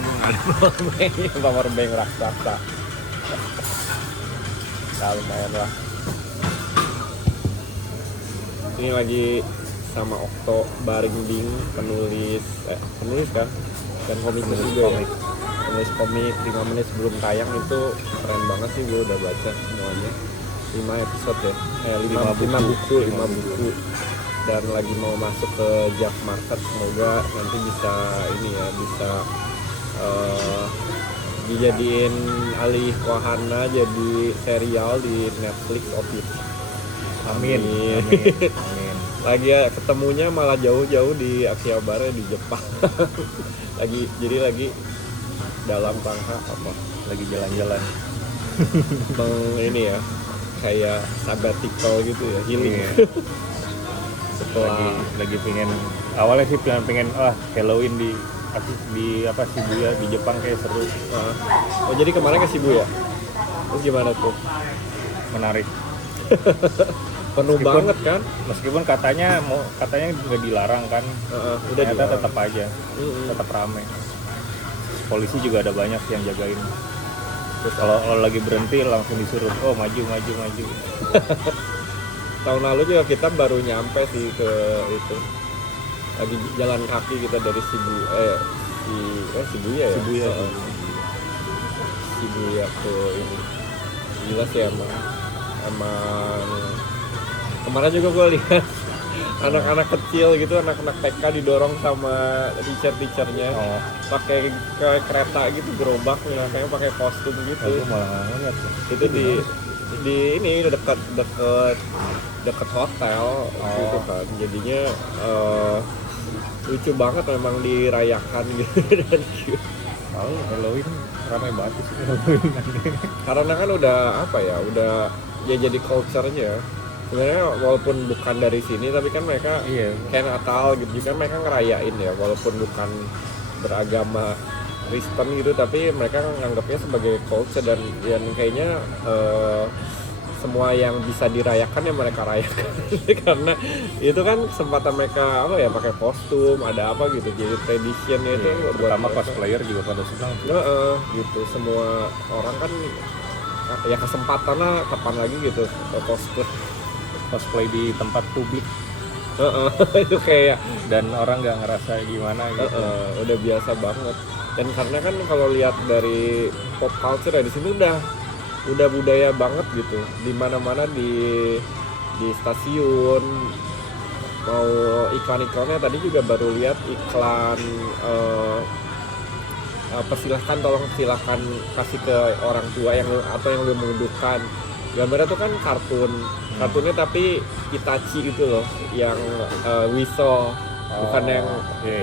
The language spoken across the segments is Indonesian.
gue nggak ada powerbank. Powerbank raksasa. Nah, lumayan lah. Ini lagi sama Okto Baringding, penulis kan, dan komikus juga ya. Penulis komik 5 menit sebelum tayang itu keren banget sih, gue udah baca semuanya. 5 episode ya, 5 buku. Dan lagi mau masuk ke Jack Market, semoga nanti bisa ini ya, bisa dijadiin alih wahana jadi serial di Netflix OTT. Amin. Lagi ya, ketemunya malah jauh-jauh di Akihabara di Jepang. lagi dalam rangka apa? Lagi jalan-jalan. Ini ya, kayak sabbatical gitu ya, healing. Iya. Setelah lagi pengen, awalnya sih pengen Halloween di Shibuya di Jepang kayak seru. Oh, jadi kemarin ke Shibuya. Terus gimana tuh? Menarik. Penuh banget kan? Meskipun katanya nggak dilarang kan, udah ternyata tetap aja, tetap rame. Polisi juga ada banyak yang jagain. Terus kalau lagi berhenti langsung disuruh, maju. Tahun lalu juga kita baru nyampe sih ke itu. Lagi jalan kaki kita dari Shibuya ya? Shibuya ke ini. Gila sih emang kemarin juga gue lihat anak-anak kecil gitu, anak-anak TK didorong sama teacher-teachernya pakai kereta gitu, gerobaknya kayak pakai kostum gitu. Malah ngeliat itu di ini deket hotel gitu kan, jadinya lucu banget, memang dirayakan gitu. Dan Halloween ramai banget sih Halloween. Karena kan udah jadi culture-nya sebenarnya, walaupun bukan dari sini tapi kan mereka kayak Natal gitu juga mereka ngerayain ya, walaupun bukan beragama Kristen gitu, tapi mereka nganggapnya sebagai culture, dan kayaknya semua yang bisa dirayakan ya mereka rayakan. Karena itu kan kesempatan mereka pakai kostum, ada apa gitu, jadi traditionnya itu pertama cosplayer juga pada senang gitu. Semua orang kan ya kesempatan lah, kapan lagi gitu cosplay di tempat publik. Itu kayak, dan orang nggak ngerasa gimana gitu. Udah biasa banget. Dan karena kan kalau lihat dari pop culture ya, di sini udah budaya banget gitu, di mana-mana di stasiun, mau iklan-iklannya tadi juga baru lihat iklan silahkan kasih ke orang tua yang lebih membutuhkan. Gambarnya tuh kan kartunnya tapi Itachi gitu loh, yang Wiso, bukan yang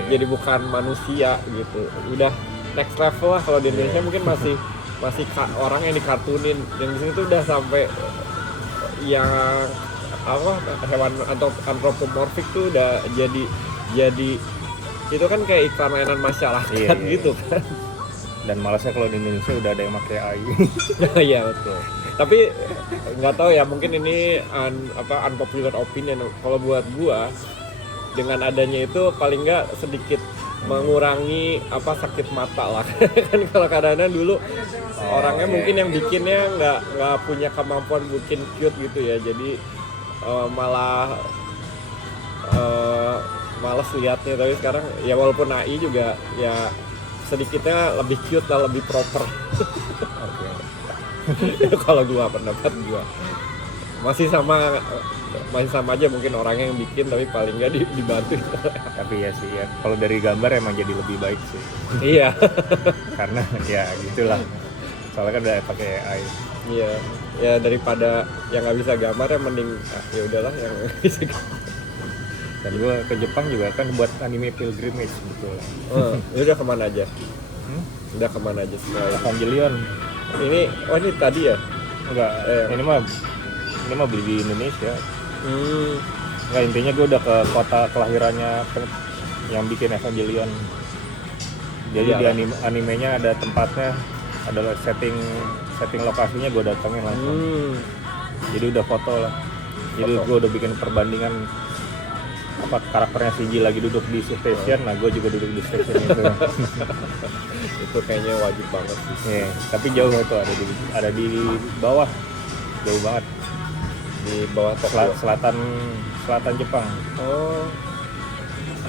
jadi bukan manusia gitu. Udah next level lah. Kalau di Indonesia mungkin masih orang yang dikartunin, yang di sini tuh udah sampai yang hewan atau anthropomorphic tuh udah jadi itu kan kayak iklan mainan masyarakat gitu kan. Dan malasnya kalau di Indonesia udah ada yang pakai AI. Iya betul. Tapi nggak tahu ya, mungkin ini unpopular opinion. Kalau buat gua, dengan adanya itu paling nggak sedikit mengurangi sakit mata lah. Kan kalau kadang-kadang dulu orangnya mungkin yang bikinnya nggak punya kemampuan bikin cute gitu ya, jadi malah malas liatnya. Tapi sekarang ya walaupun AI juga ya sedikitnya lebih cute lah, lebih proper. Kalau pendapat gua masih sama aja mungkin orangnya yang bikin, tapi paling nggak dibantu. Tapi ya sih ya, kalau dari gambar emang jadi lebih baik sih. Iya. Karena ya gitulah, soalnya kan udah pakai AI. Iya ya, daripada yang nggak bisa gambar ya mending ya udahlah yang bisa gambar. Dan gue ke Jepang juga kan buat anime pilgrimage betul. Udah kemana aja? Udah kemana aja setelah Evangelion. Ini tadi ya? Enggak, ini mah beli di Indonesia. Enggak, intinya gue udah ke kota kelahirannya yang bikin Evangelion. Jadi di animenya ada tempatnya, ada setting lokasinya, gue datengin langsung. Jadi udah foto lah. Jadi gue udah bikin perbandingan apa karakternya Shinji lagi duduk di station, nah gue juga duduk di station itu. Itu kayaknya wajib banget sih. Iya, tapi jauh itu ada di bawah, jauh banget Di bawah Tokyo. selatan Jepang, Oh,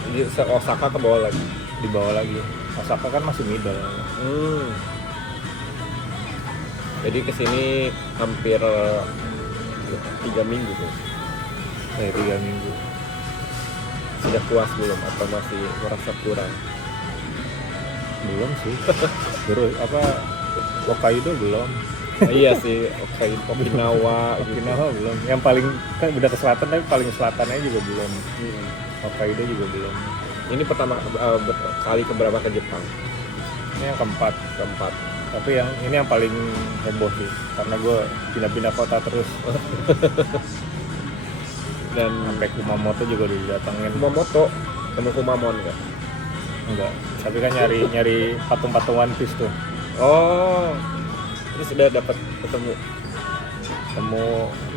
di Osaka ke bawah lagi. di bawah lagi. Osaka kan masih middle. Jadi kesini hampir 3 minggu tuh. 3 minggu. Sudah puas belum atau masih merasa kurang? Belum sih. Terus apa Hokkaido belum. Iya sih, Okinawa gitu. Okinawa belum. Yang paling kan udah ke selatan tapi paling selatannya juga belum. Hokkaido juga belum. Ini pertama kali keberapa ke Jepang? Ini yang keempat. Tapi ini yang paling heboh sih, karena gue pindah-pindah kota terus. Dan Sampai Kumamoto juga udah didatengin. Kumamoto, temu Kumamon nggak? Enggak. Tapi kan nyari patung-patung One Piece tuh. Oh, ini sudah dapat ketemu.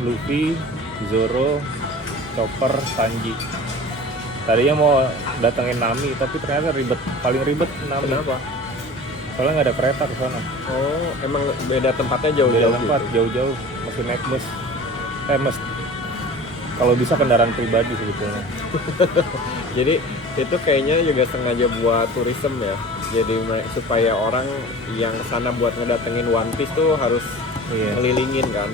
Luffy, Zoro, Chopper, Sanji. Tadinya mau datengin Nami, tapi ternyata paling ribet Nami. Kenapa? Soalnya nggak ada kereta ke sana. Oh, emang beda tempatnya Beda jauh-jauh tempat, gitu? jauh-jauh. Masih naik bus. Kalau bisa kendaraan pribadi sebetulnya. Jadi itu kayaknya juga sengaja buat turism ya. Jadi supaya orang yang sana buat ngedatengin One Piece tuh harus Iya. ngelilingin kan.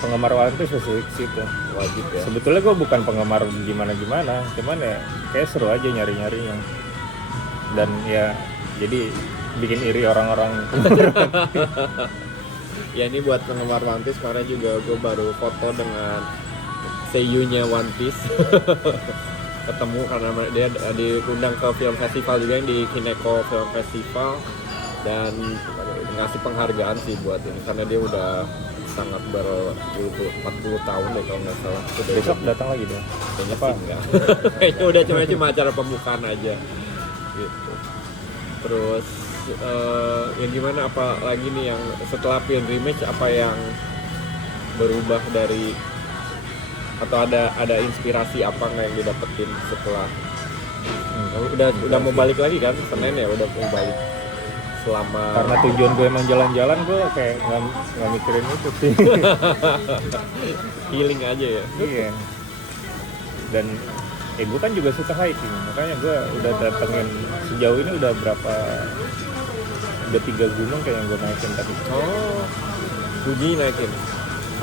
Penggemar One Piece spesifik sih itu. Wajib ya. Sebetulnya gue bukan penggemar gimana-gimana, cuman ya kayak seru aja nyari-nyarinya. Dan ya jadi bikin iri orang-orang. Ya ini buat penggemar One Piece, karena juga gue baru foto dengan seiyunya One Piece. Ketemu karena dia diundang ke film festival juga yang di Kineko Film Festival, dan ngasih penghargaan sih buat ini karena dia udah sangat 40 tahun deh kalau nggak salah. Besok datang lagi dong. Kayaknya Apa? sih enggak. Kayaknya udah cuma acara pembukaan aja gitu. Terus ya gimana, apa lagi nih yang setelah pilgrimage, apa yang berubah dari, atau ada inspirasi apa nggak yang didapetin setelah udah mau balik lagi kan Senin ya, udah mau balik selama Karena tujuan gue emang jalan-jalan, gue kayak nggak mikirin itu sih. healing aja ya. Iya. Dan gue kan juga suka hiking, makanya gue udah datengin sejauh ini udah 3 gunung kayak yang gue naikin tadi. Oh, Fuji naikin.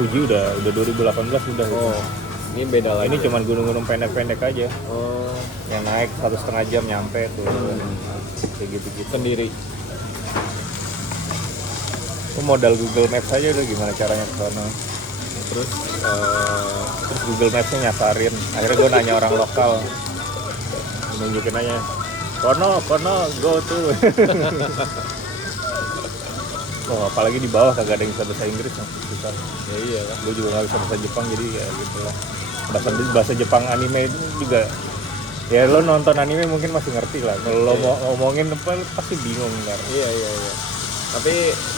Fuji udah 2018 udah. Oh, ini beda lagi. Ini cuman gunung-gunung pendek-pendek aja, Oh, yang naik 1,5 jam nyampe tuh. Kayak gitu-gitu. sendiri. Itu modal Google Maps aja udah gimana caranya ke sana. Terus Terus Google Maps-nya nyasarin. Akhirnya gue nanya orang lokal, nunjukin aja, kono go tuh. Oh, apalagi di bawah kagak ada yang bisa bahasa Inggris, susah. ya iya lah. Gue juga nggak bisa bahasa Jepang, jadi ya gitu lah. Bahasa Jepang anime itu juga, ya lo nonton anime mungkin masih ngerti lah. Kalau lo mau ngomongin apa pasti bingung ntar. Iya. Tapi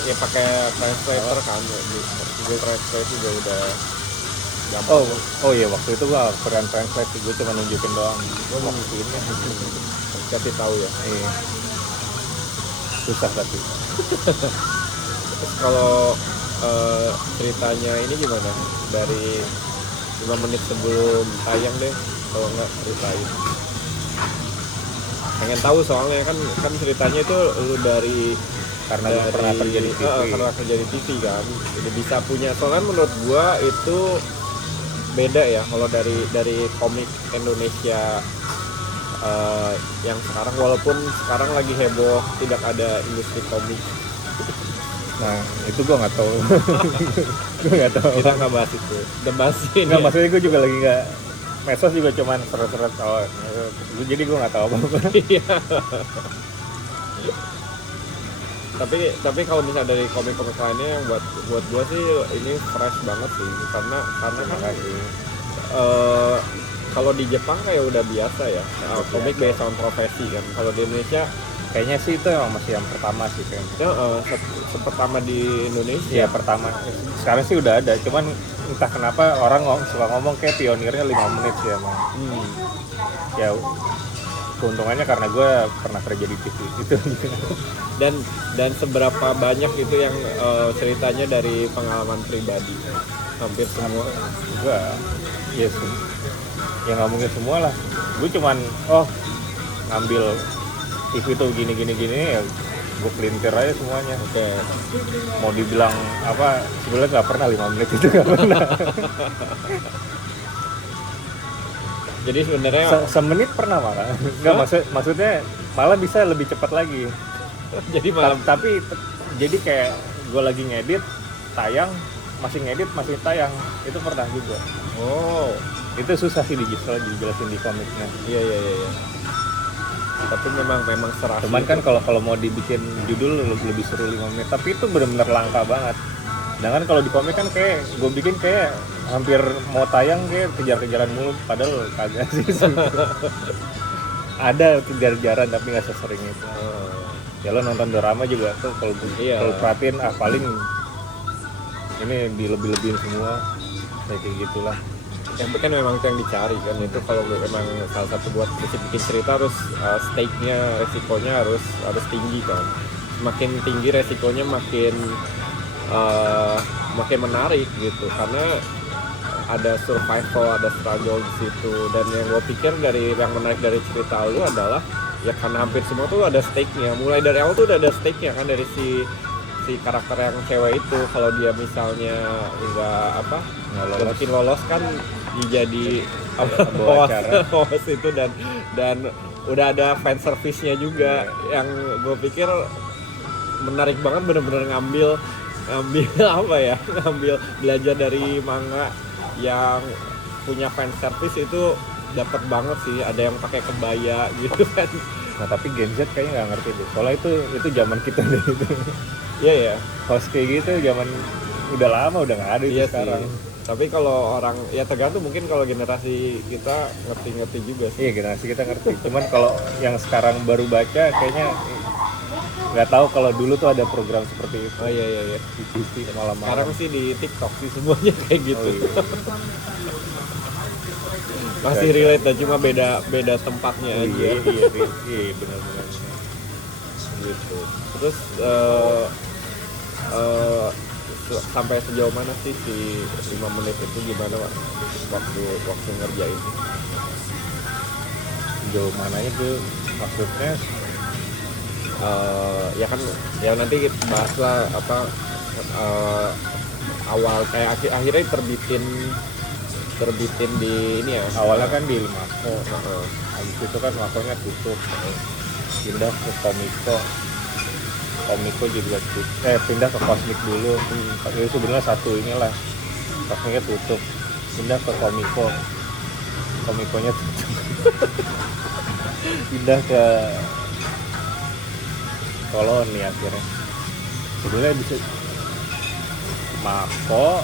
ya pakai translator kan, Google Translate juga udah gampang. Oh iya, waktu itu gua Korean Translate, gue cuma nunjukin doang. Gue mau kesini. Kasih tahu ya. Iya. Susah tapi. Terus kalau ceritanya ini gimana? Dari 5 menit sebelum tayang deh, kalau nggak ceritain. Pengen tahu soalnya kan ceritanya itu lu dari Karena gue pernah kerja di TV. Karena kerja di TV kan, jadi bisa punya. Soalnya menurut gua itu beda ya kalau dari komik Indonesia yang sekarang, walaupun sekarang lagi heboh tidak ada industri komik. Nah, itu gue nggak tahu. Gue nggak tahu. Kita nggak bahas itu, udah bahas ini. Nggak, maksudnya gue juga lagi nggak. Medsos juga cuman seret-seret jadi gue nggak tahu apa-apa. Iya. Tapi kalau misalnya dari komik-komik lainnya yang buat gua sih ini fresh banget sih, karena kan kalau di Jepang kayak udah biasa ya, komik based on profesi kan. Kalau di Indonesia Kayaknya sih itu emang masih yang pertama sih kayaknya. Ya, pertama di Indonesia. Iya pertama. Sekarang sih udah ada, cuman entah kenapa orang suka ngomong kayak pionirnya 5 menit sih emang. Ya keuntungannya karena gue pernah kerja di TV itu. Dan seberapa banyak itu yang ceritanya dari pengalaman pribadi? Hampir semua. Gue ya nggak mungkin semua lah. Gue cuman ngambil TV tuh gini ya gue pelintir aja semuanya. Oke. Mau dibilang apa, sebenarnya nggak pernah 5 menit itu nggak pernah. Jadi sebenarnya semenit pernah malah. Nggak, maksudnya malah bisa lebih cepat lagi. Jadi malah tapi jadi kayak gue lagi ngedit, tayang, masih ngedit, masih tayang. Itu pernah juga. Oh, itu susah sih dijelasin di komiknya. Iya. Tapi memang serasi. Cuman kan kalau mau dibikin judul lebih seru 5 menit. Tapi itu benar-benar langka banget. Sedangkan kalau di komik kan kayak gue bikin kayak hampir mau tayang kayak kejar-kejaran mulu, padahal kagak sih. Ada kejar-kejaran tapi nggak sesering itu. Ya lo nonton drama juga tuh kalau perhatiin paling ini dilebih-lebihin semua kayak gitulah. Yang kan memang itu yang dicari kan, itu kalau memang salah satu buat bikin cerita harus stake-nya, resikonya harus tinggi kan. Semakin tinggi resikonya makin menarik gitu, karena ada survival, ada struggle di situ. Dan yang gue pikir yang menarik dari cerita lu adalah ya karena hampir semua tuh ada stake-nya. Mulai dari awal tuh udah ada stake-nya kan, dari si karakter yang cewek itu, kalau dia misalnya nggak mungkin lolos kan jadi host itu, dan udah ada fan service-nya juga. Yang gue pikir menarik banget, bener-bener ngambil belajar dari manga yang punya fan service itu dapat banget sih. Ada yang pakai kebaya gitu kan. Nah tapi Gen Z kayaknya nggak ngerti deh, soalnya itu zaman kita deh itu. Iya. Host kayak gitu zaman udah lama udah nggak ada itu sekarang. Tapi kalau orang ya tergantung, mungkin kalau generasi kita ngerti juga sih. Iya, generasi kita ngerti. Cuman kalau yang sekarang baru baca kayaknya nggak tahu kalau dulu tuh ada program seperti itu. Oh iya. Di TV malam-malam. Sekarang sih di TikTok sih semuanya kayak gitu. Oh, iya. Masih relate lah, cuma beda tempatnya aja. Iya benar-benar. Gitu. Terus sampai sejauh mana sih si 5 menit itu, gimana Pak waktu ngerjain? Sejauh mananya tuh maksudnya? Ya kan ya nanti kita bahas lah awal kayak akhirnya terbitin di ini ya. Awalnya kan di Mako. Habis itu kan Makonya tutup. Pindah ke Komiko juga pindah ke Cosmic dulu. Itu sebenarnya satu inilah. Cosmicnya tutup. Pindah ke Komikonya tutup. Pindah ke Koloni akhirnya. Sebenarnya bisa Mako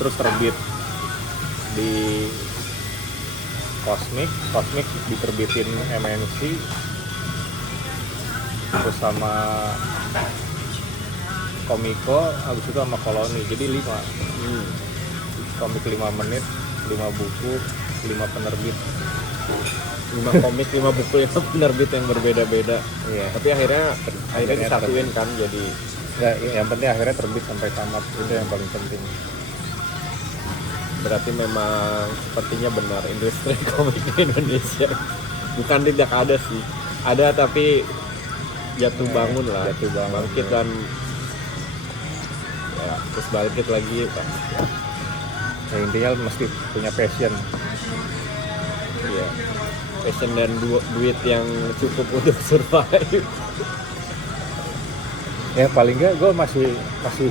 terus terbit di Cosmic diterbitin MNC terus sama Komiko, habis itu sama Koloni, jadi 5 komik 5 menit, 5 buku, 5 penerbit. 5 komik, 5 buku, 5 penerbit yang berbeda-beda. Iya. Tapi akhirnya disatuin kan, jadi yang penting akhirnya terbit sampai tamat, itu yang paling penting. Berarti memang sepertinya benar industri komik di Indonesia bukan tidak ada sih, ada tapi jatuh bangun lah, bangkit dan ya terus bangkit lagi kan. Ya, intinya mesti punya passion. Iya, passion dan duit yang cukup untuk survive. Ya paling nggak gue masih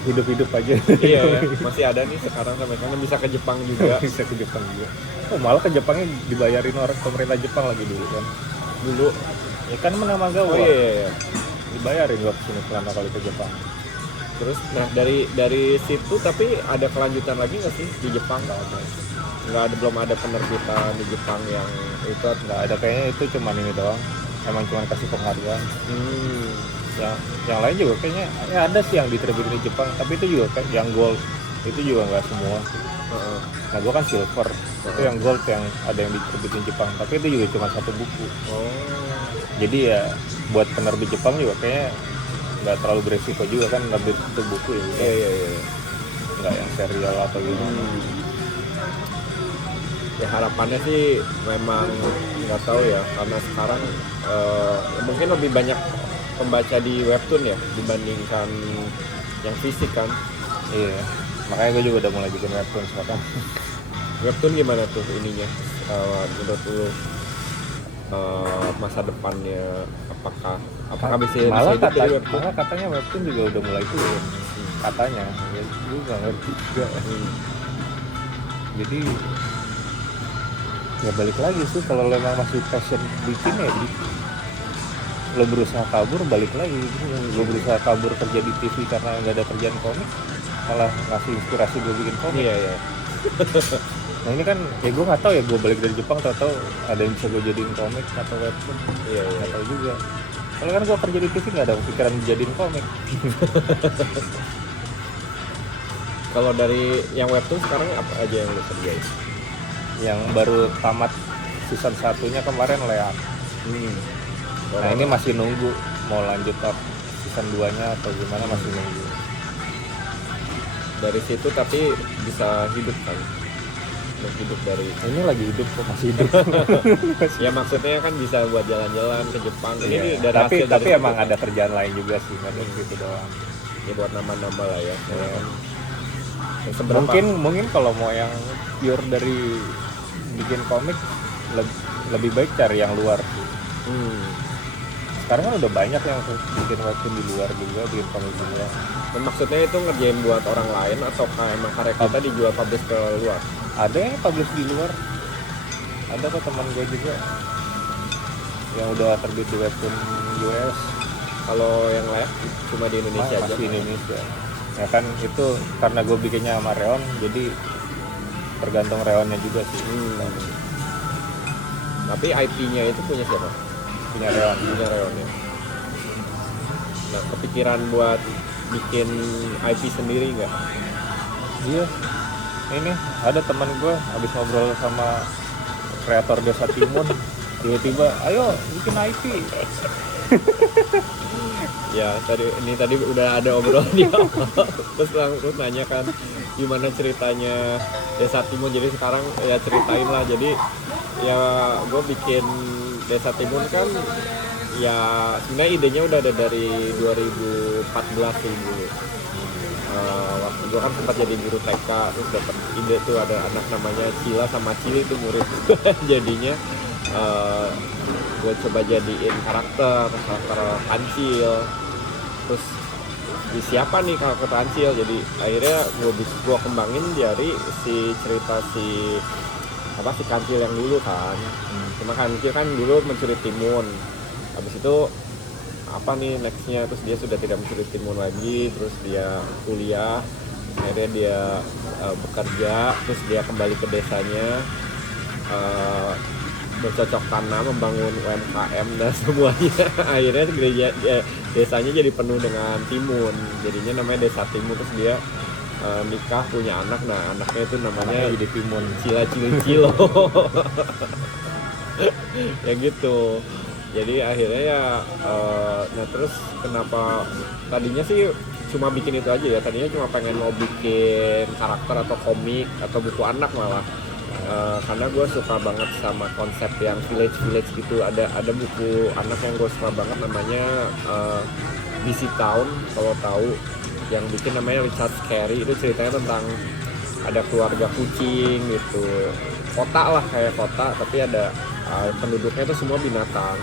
hidup aja. Iya ya, masih ada nih sekarang sampai sekarang, bisa ke Jepang juga. Bisa ke Jepang juga. Malah ke Jepangnya dibayarin orang pemerintah Jepang lagi dulu kan. Dulu Ya kan menama gawa. Oh iya. Dibayarin gua kesini pertama kali ke Jepang. Terus nah dari situ tapi ada kelanjutan lagi nggak sih di Jepang? Nggak ada, belum ada penerbitan di Jepang yang itu. Nggak ada, kayaknya itu cuman ini doang. emang cuma kasih penghargaan. Yang lain juga kayaknya ya ada sih yang diterbitin di Jepang, tapi itu juga kayak yang gold itu juga nggak semua. Nah gue kan silver, itu yang gold yang ada yang diterbitin Jepang, tapi itu juga cuma 1 buku. Jadi ya buat penerbit Jepang juga kayaknya nggak terlalu beresiko juga kan nerbit 1 buku ya. Iya. Nggak yang serial atau gimana. Ya harapannya sih memang nggak tahu ya, karena sekarang mungkin lebih banyak pembaca di webtoon ya dibandingkan yang fisik kan. Iya, makanya gue juga udah mulai bikin webtoon sekarang. Webtoon gimana tuh ininya, menurut lu masa depannya, apakah bisa hidup dari webtoon? Malah katanya webtoon juga udah mulai turun katanya, ya gue nggak ngerti juga. Jadi ya balik lagi sih, kalau lo emang masih passion bikin ya bikin. Lo berusaha kabur balik lagi, lo berusaha kabur kerja di TV karena nggak ada kerjaan komik, malah ngasih inspirasi gue bikin komik. Iya. Nah ini kan ya gue nggak tahu ya, gue balik dari Jepang tahu ada yang bisa gue jadiin komik atau webtoon. Iya nggak tahu juga. Kalau kan gue kerja di TV nggak ada pikiran jadiin komik. Kalau dari yang webtoon sekarang apa aja yang lo kerjain? Yang baru tamat season 1-nya kemarin Leak. Nah ini masih nunggu mau lanjut up season 2-nya atau gimana, masih nunggu. Dari situ tapi bisa hidup kan? Hidup dari ini lagi hidup kok, masih hidup. Ya maksudnya kan bisa buat jalan-jalan ke Jepang. Ini Iya. dari Tapi dari emang ada kerjaan lain juga sih, nggak gitu doang. Ya buat nambah-nambah lah ya. Ya. Seberapa? Mungkin kalau mau yang pure dari bikin komik lebih baik cari yang luar sih. Sekarang kan udah banyak yang bikin webtoon di luar juga, bikin komik di luar. Dan maksudnya itu ngerjain buat orang lain atau emang karya kita dijual publish ke luar? Ada yang publish di luar, ada kok teman gue juga yang udah terbit di webtoon US. Kalau yang lain cuma di Indonesia aja? Masih Indonesia. Ya kan itu karena gue bikinnya sama Reon, jadi tergantung Reonnya juga sih. Tapi IP-nya itu punya siapa? Punya Reon. Punya Reon ya. Nah kepikiran buat bikin IP sendiri nggak? Iya. Ini ada teman gue habis ngobrol sama kreator Desa Timun, tiba-tiba ayo bikin IP. Ya tadi udah ada obrolan di awal, terus langsung nanya kan gimana ceritanya Desa Timun. Jadi sekarang ya ceritain lah. Jadi ya gue bikin Desa Timun kan ya sebenarnya idenya udah ada dari 2014 sih dulu. Waktu gue kan sempat jadi guru TK, terus dapat ide tuh ada anak namanya Cila sama Cili itu murid. Jadinya gue coba jadiin karakter Kancil. Terus di siapa nih karakter Kancil, jadi akhirnya gue kembangin dari si cerita si Kancil yang dulu kan. Cuma Kancil kan dulu mencuri timun, habis itu apa nih nextnya, terus dia sudah tidak mencuri timun lagi, terus dia kuliah, akhirnya dia bekerja, terus dia kembali ke desanya, bercocok tanam, membangun UMKM dan semuanya. Akhirnya desanya jadi penuh dengan timun, jadinya namanya Desa Timun. Terus dia nikah, punya anak, nah anaknya itu namanya jadi Timun, Cila Cilo. Ya gitu. Jadi akhirnya ya nah terus kenapa tadinya sih cuma bikin itu aja ya, tadinya cuma pengen mau bikin karakter atau komik atau buku anak malah. Karena gue suka banget sama konsep yang village gitu. Ada buku anak yang gue suka banget namanya BC Town, kalau tahu, yang bikin namanya Richard Carey. Itu ceritanya tentang ada keluarga kucing gitu, kota lah, kayak kota tapi ada penduduknya itu semua binatang.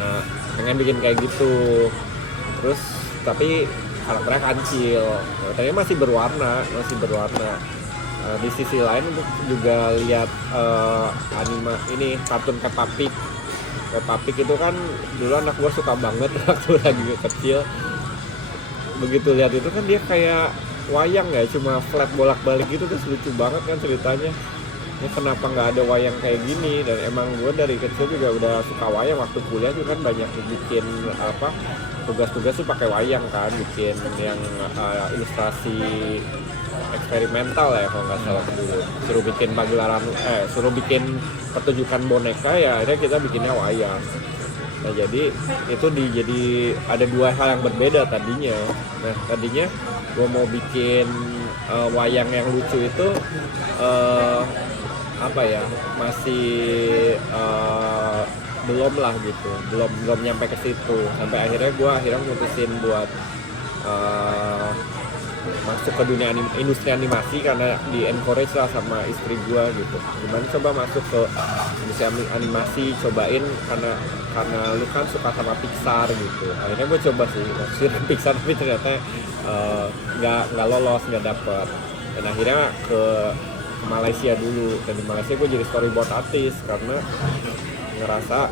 Nah pengen bikin kayak gitu, terus tapi karakternya Kancil, tadinya masih berwarna. Di sisi lain untuk juga lihat anime ini, kartun Peppa Pig itu kan dulu anak gue suka banget waktu lagi kecil. Begitu lihat itu kan dia kayak wayang ya, cuma flat bolak-balik gitu, terus lucu banget kan ceritanya. ini kenapa nggak ada wayang kayak gini. Dan emang gue dari kecil juga udah suka wayang, waktu kuliah juga kan banyak bikin tugas-tugas tuh pakai wayang kan, bikin yang ilustrasi eksperimental ya kalau nggak salah dulu, suruh bikin pertunjukan boneka, ya akhirnya kita bikinnya wayang. Nah jadi itu jadi ada dua hal yang berbeda tadinya. Nah tadinya gue mau bikin wayang yang lucu itu masih belum lah gitu, belum nyampe ke situ, sampai akhirnya gue mutusin buat masuk ke dunia industri animasi karena di encourage lah sama istri gue gitu, gimana coba masuk ke industri animasi, cobain karena lu kan suka sama Pixar gitu. Akhirnya gue coba sih masuk Pixar, tapi ternyata nggak lolos, nggak dapet. Dan akhirnya ke Malaysia dulu, dan di Malaysia gue jadi storyboard artist karena ngerasa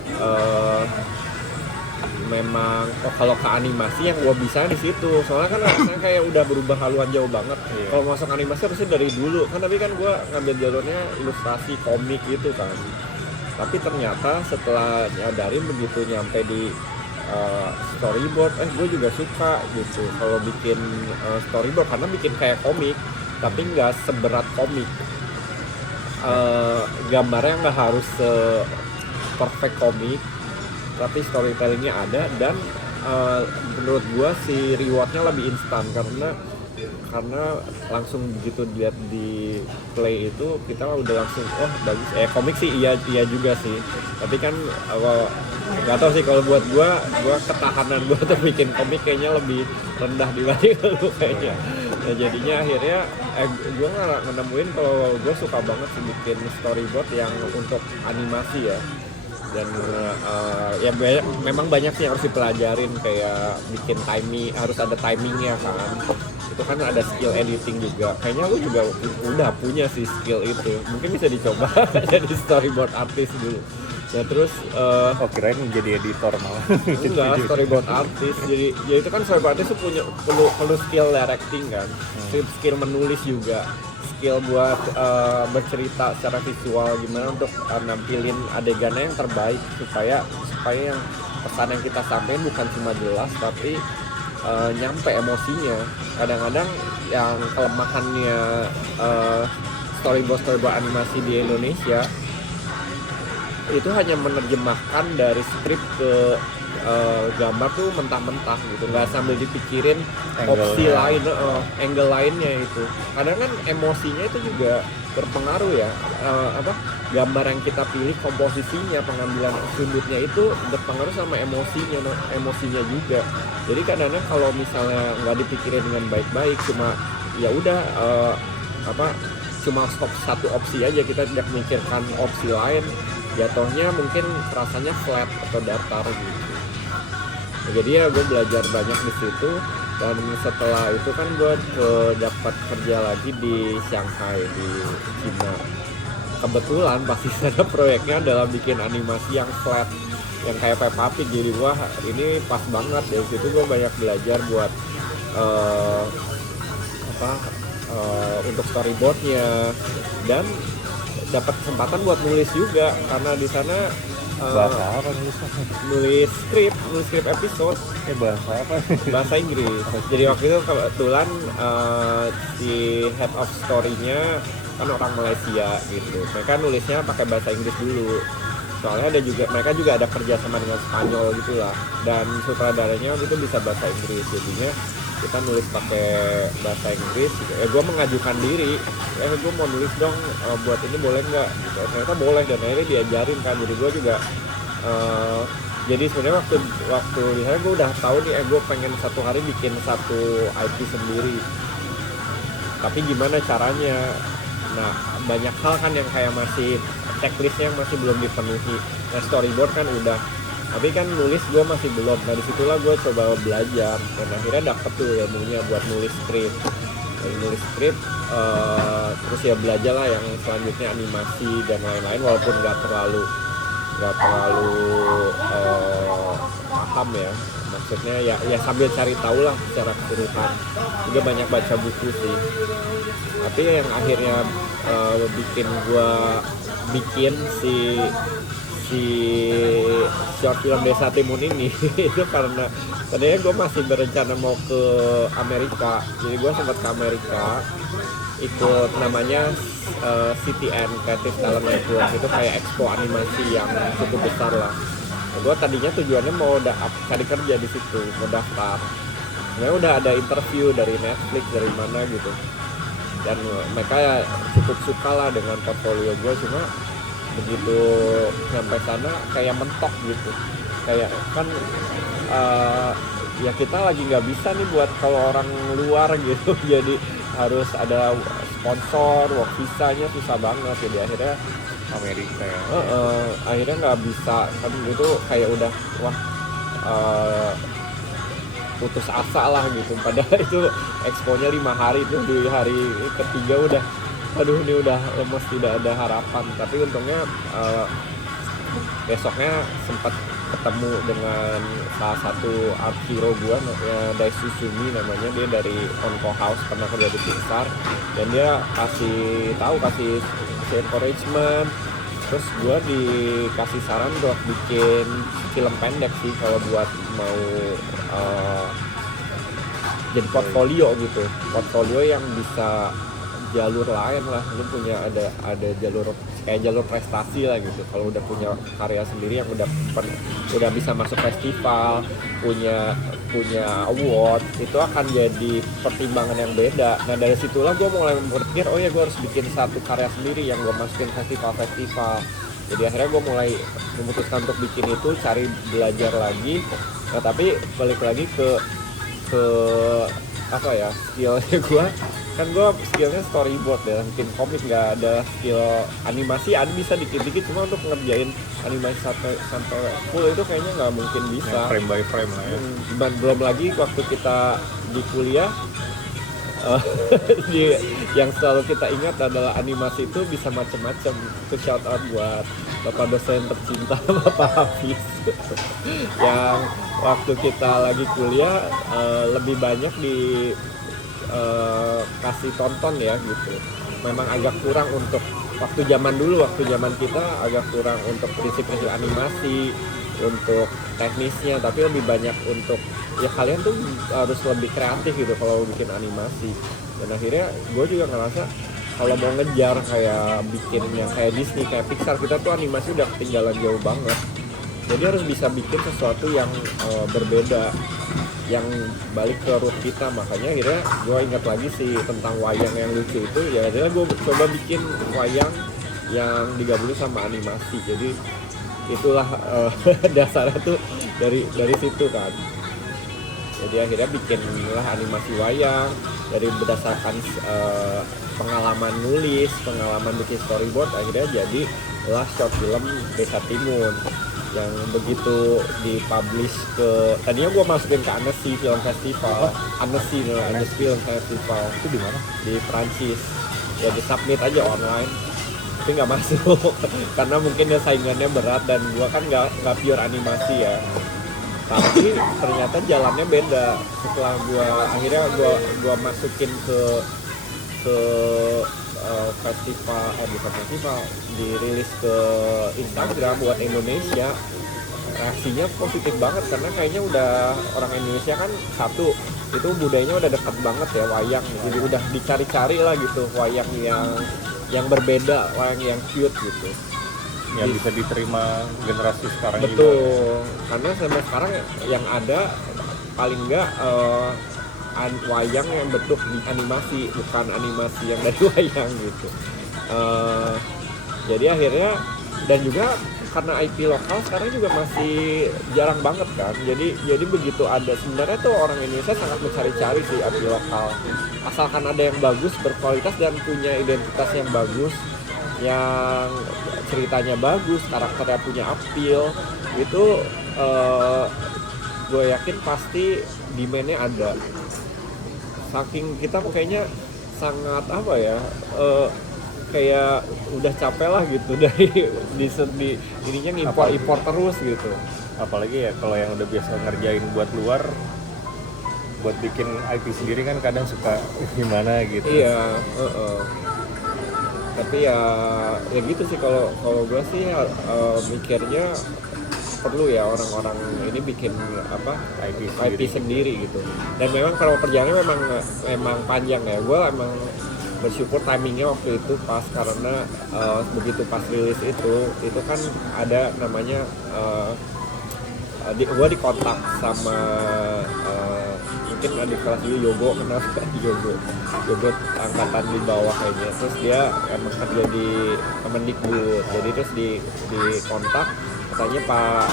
memang kalau ke animasi yang gue bisa di situ, soalnya kan rasanya kayak udah berubah haluan jauh banget. Kalau masuk animasi harusnya dari dulu kan, tapi kan gue ngambil jalurnya ilustrasi komik gitu kan. Tapi ternyata setelah nyadarin begitu nyampe di storyboard, gue juga suka gitu kalau bikin storyboard, karena bikin kayak komik tapi nggak seberat komik. Gambarnya nggak harus perfect komik, tapi storytellingnya ada, dan menurut gua si rewardnya lebih instan karena langsung begitu lihat di play itu kita udah langsung bagus. Komik sih iya juga sih, tapi kan nggak tahu sih, kalau buat gua ketahanan gua untuk bikin komik kayaknya lebih rendah dibanding lu kayaknya. Nah jadinya akhirnya gue nemuin kalau gue suka banget sih bikin storyboard yang untuk animasi ya. Dan memang banyak sih yang harus dipelajarin, kayak bikin timing, harus ada timingnya kan. Itu kan ada skill editing juga. Kayaknya lu juga udah punya sih skill itu. Mungkin bisa dicoba jadi storyboard artist dulu. Nah terus kirain jadi editor malah. Enggak, storyboard artist. Jadi itu kan storyboard artist itu perlu skill directing kan. Skill menulis juga. Skill buat bercerita secara visual, gimana untuk nampilin adegannya yang terbaik supaya yang pesan yang kita sampaikan bukan cuma jelas tapi nyampe emosinya. Kadang-kadang yang kelemahannya storyboard animasi di Indonesia itu hanya menerjemahkan dari skrip ke gambar tuh mentah-mentah gitu, nggak sambil dipikirin opsi lain, angle lainnya itu. Kadang kan emosinya itu juga berpengaruh ya, gambar yang kita pilih, komposisinya, pengambilan sudutnya itu berpengaruh sama emosinya juga. Jadi kadang-kadang kalau misalnya nggak dipikirin dengan baik-baik, cuma ya udah cuma satu opsi aja, kita tidak memikirkan opsi lain, jatuhnya mungkin rasanya flat atau datar gitu. Jadi ya gue belajar banyak di situ, dan setelah itu kan gue dapat kerja lagi di Shanghai di Cina. Kebetulan pasti sana proyeknya adalah bikin animasi yang flat, yang kayak Peppa Pig. Jadi wah ini pas banget. Dari situ gue banyak belajar buat untuk storyboardnya, dan dapat kesempatan buat nulis juga karena di sana bahasa apa nulisnya? nulis skrip episode. Bahasa apa? Bahasa Inggris. Jadi waktu itu kebetulan si head of story-nya kan orang Malaysia gitu. Mereka nulisnya pakai bahasa Inggris dulu. Soalnya mereka juga ada kerja sama dengan Spanyol gitulah. Dan sutradaranya waktu itu bisa bahasa Inggris. Jadinya kita nulis pakai bahasa Inggris gitu. Gue mengajukan diri, gue mau nulis dong, buat ini boleh nggak gitu. Ternyata boleh, dan akhirnya diajarin kan. Jadi gue juga jadi sebenarnya waktu di sana gue udah tahu nih, gue pengen satu hari bikin satu IP sendiri, tapi gimana caranya. Nah banyak hal kan yang kayak masih checklistnya masih belum dipenuhi. Nah storyboard kan udah, tapi kan nulis gue masih belum. Nah disitulah gue coba belajar, dan akhirnya dapet tuh ilmunya buat nulis skrip. Terus ya belajar lah yang selanjutnya animasi dan lain-lain, walaupun nggak terlalu paham ya. maksudnya ya sambil cari tahu lah secara keseluruhan. Juga banyak baca buku sih, tapi yang akhirnya bikin gua bikin si short film Desa Timun ini itu karena tadinya gue masih berencana mau ke Amerika. Jadi gue sempat ke Amerika ikut namanya CTN Creative Talent Network, itu kayak expo animasi yang cukup besar lah. Gue tadinya tujuannya mau cari kerja di situ, mau daftar. Sebenarnya udah ada interview dari Netflix dari mana gitu, dan mereka ya cukup suka lah dengan portfolio gue. Cuma begitu sampai sana kayak mentok gitu, kayak kan ya kita lagi nggak bisa nih buat kalau orang luar gitu jadi harus ada sponsor, work visanya susah banget. Jadi akhirnya Amerika ya. Akhirnya nggak bisa kan gitu, kayak udah wah putus asa lah gitu. Padahal itu expo-nya 5 hari, itu di hari ketiga udah aduh ini udah lemes, tidak ada harapan. Tapi untungnya besoknya sempat ketemu dengan salah satu art hero gua, Dai Susumi namanya. Dia dari Onco House, pernah kerja di Pixar, dan dia kasih encouragement. Terus gua dikasih saran buat bikin film pendek sih kalau buat mau jadi portfolio yang bisa jalur lain lah. Lu punya ada jalur prestasi lah gitu. Kalau udah punya karya sendiri yang udah bisa masuk festival, punya award, itu akan jadi pertimbangan yang beda. Nah dari situlah gue mulai berpikir, oh ya gue harus bikin satu karya sendiri yang gue masukin festival. Jadi akhirnya gue mulai memutuskan untuk bikin itu, cari belajar lagi. Nah tapi balik lagi ke apa ya, skillnya gue kan, gue skillnya storyboard ya, bikin komik. Nggak ada skill animasi, ada bisa dikit-dikit, cuma untuk ngerjain animasi sampai full itu kayaknya nggak mungkin bisa. Frame by frame lah ya. Belum lagi waktu kita di kuliah yang selalu kita ingat adalah animasi itu bisa macam-macam. Itu shout out buat bapak dosen tercinta Bapak Hafiz yang waktu kita lagi kuliah lebih banyak kasih tonton ya gitu. Memang agak kurang untuk waktu zaman kita agak kurang untuk prinsip-prinsip animasi, untuk teknisnya, tapi lebih banyak untuk ya kalian tuh harus lebih kreatif gitu kalau bikin animasi. Dan akhirnya gue juga ngerasa kalau mau ngejar kayak bikin yang kayak Disney, kayak Pixar, kita tuh animasi udah ketinggalan jauh banget. Jadi harus bisa bikin sesuatu yang berbeda, yang balik ke root kita. Makanya akhirnya gue ingat lagi sih tentang wayang yang lucu itu, ya akhirnya gue coba bikin wayang yang digabungin sama animasi. Jadi itulah dasarnya tuh dari situ kan. Jadi akhirnya bikinlah animasi wayang dari berdasarkan pengalaman nulis, pengalaman bikin storyboard. Akhirnya jadilah short film Desa Timun yang begitu dipublish ke, tadinya gue masukin ke Annecy Film Festival. Annecy Film Festival Itu di mana? di Prancis. Ya di submit aja online, tapi nggak masuk karena mungkin ya saingannya berat, dan gue kan nggak pure animasi ya. Tapi ternyata jalannya beda. Setelah akhirnya gue masukin ke bukan festival, dirilis ke Instagram buat Indonesia, reaksinya positif banget karena kayaknya udah orang Indonesia kan satu itu budayanya udah dekat banget ya wayang, jadi udah dicari-cari lah gitu wayang yang berbeda, wayang yang cute gitu, yang bisa diterima generasi sekarang. betul juga. Karena sampai sekarang yang ada paling enggak wayang yang bentuk di animasi, bukan animasi yang dari wayang gitu. Jadi akhirnya, dan juga karena IP lokal sekarang juga masih jarang banget kan. Jadi begitu ada, sebenarnya tuh orang Indonesia sangat mencari-cari sih IP lokal. Asalkan ada yang bagus, berkualitas, dan punya identitas yang bagus, yang ceritanya bagus, karakternya punya appeal, itu gue yakin pasti demand-nya ada. Saking kita kayaknya sangat apa ya, kayak udah capek lah gitu dari di ininya impor terus gitu. apalagi ya kalau yang udah biasa ngerjain buat luar, buat bikin IP sendiri kan kadang suka gimana gitu. Iya, tapi ya gitu sih kalau gue sih mikirnya perlu ya orang-orang ini bikin apa IP sendiri gitu. Dan memang kalau perjalanannya memang panjang ya. Gue emang bersyukur timingnya waktu itu pas, karena begitu pas rilis itu kan ada namanya gue dikontak sama mungkin adik kelas dulu Yogo, kenal Yogo angkatan di bawah kayaknya. Terus dia emang kerja di Kemendikbud, jadi terus di kontak katanya Pak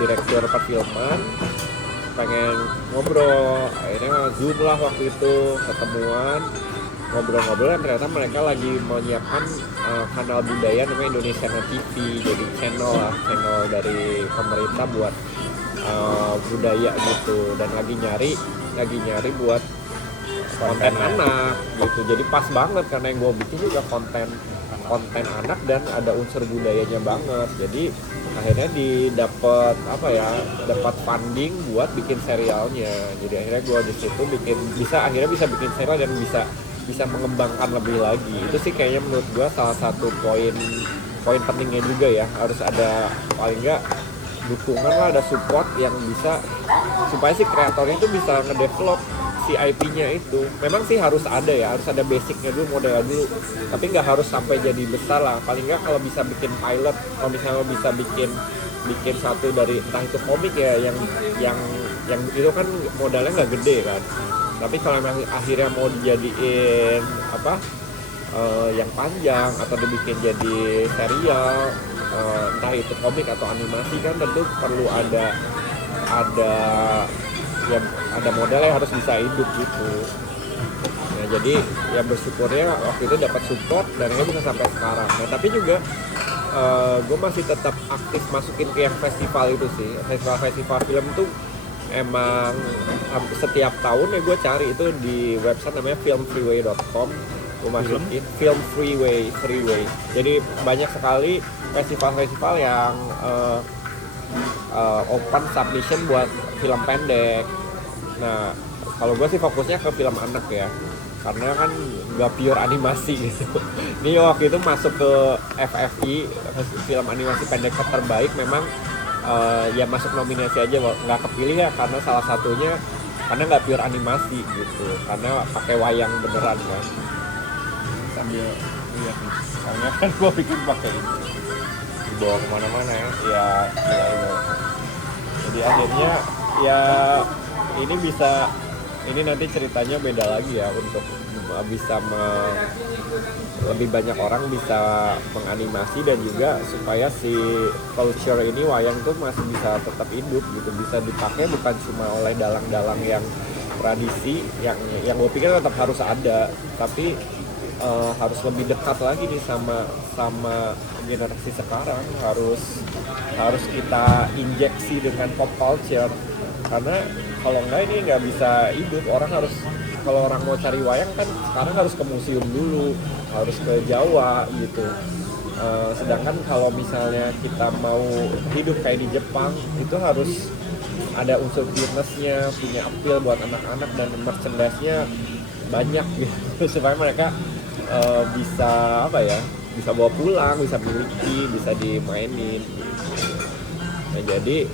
direktur perfilman pengen ngobrol. Akhirnya Zoom lah waktu itu, ketemuan ngobrol-ngobrol, dan ternyata mereka lagi menyiapkan kanal budaya namanya Indonesia TV, jadi channel dari pemerintah buat budaya gitu, dan lagi nyari buat konten anak gitu. Jadi pas banget karena yang gue bikin juga konten anak dan ada unsur budayanya banget. Jadi akhirnya dapat funding buat bikin serialnya. Jadi akhirnya gue di situ bisa bikin serial dan bisa mengembangkan lebih lagi. Itu sih kayaknya menurut gue salah satu poin pentingnya juga ya, harus ada paling nggak dukungan lah, ada support yang bisa supaya si kreatornya itu bisa ngedevelop si IP-nya itu. Memang sih harus ada basicnya dulu, modalnya dulu, tapi nggak harus sampai jadi besar lah. Paling nggak kalau bisa bikin pilot, kalau misalnya bisa bikin satu dari entah itu komik ya, yang itu kan modalnya nggak gede kan. Tapi kalau memang akhirnya mau dijadiin yang panjang atau dibikin jadi serial, entah itu komik atau animasi, kan tentu perlu ada modal yang harus bisa hidup gitu. Nah, jadi yang bersyukurnya waktu itu dapat support dan ini bisa sampai sekarang. Nah, tapi juga gue masih tetap aktif masukin ke yang festival itu sih. Festival film tuh emang setiap tahun ya gue cari itu di website namanya filmfreeway.com. Gue masukin Film Freeway. Jadi banyak sekali festival yang open submission buat film pendek. Nah, kalau gue sih fokusnya ke film anak ya, karena kan nggak pure animasi gitu. Ini waktu itu masuk ke FFI, film animasi pendek terbaik, memang ya masuk nominasi aja, nggak kepilih ya karena salah satunya karena nggak pure animasi gitu, karena pakai wayang beneran kan. Sambil lihat nih, soalnya kan gue bikin pakai ini dibawa kemana-mana ya. Jadi akhirnya ya ini nanti ceritanya beda lagi ya, untuk bisa lebih banyak orang bisa menganimasi, dan juga supaya si culture ini, wayang tuh masih bisa tetap hidup gitu, bisa dipakai bukan cuma oleh dalang-dalang yang tradisi yang gue pikir tetap harus ada, tapi harus lebih dekat lagi nih sama generasi sekarang. Harus kita injeksi dengan pop culture, karena kalau enggak ini nggak bisa hidup. Kalau orang mau cari wayang kan sekarang harus ke museum dulu, harus ke Jawa gitu. Sedangkan kalau misalnya kita mau hidup kayak di Jepang, itu harus ada unsur cuteness-nya, punya appeal buat anak-anak, dan merchandise-nya banyak gitu supaya mereka bisa bawa pulang, bisa miliki, bisa dimainin gitu. Nah, jadi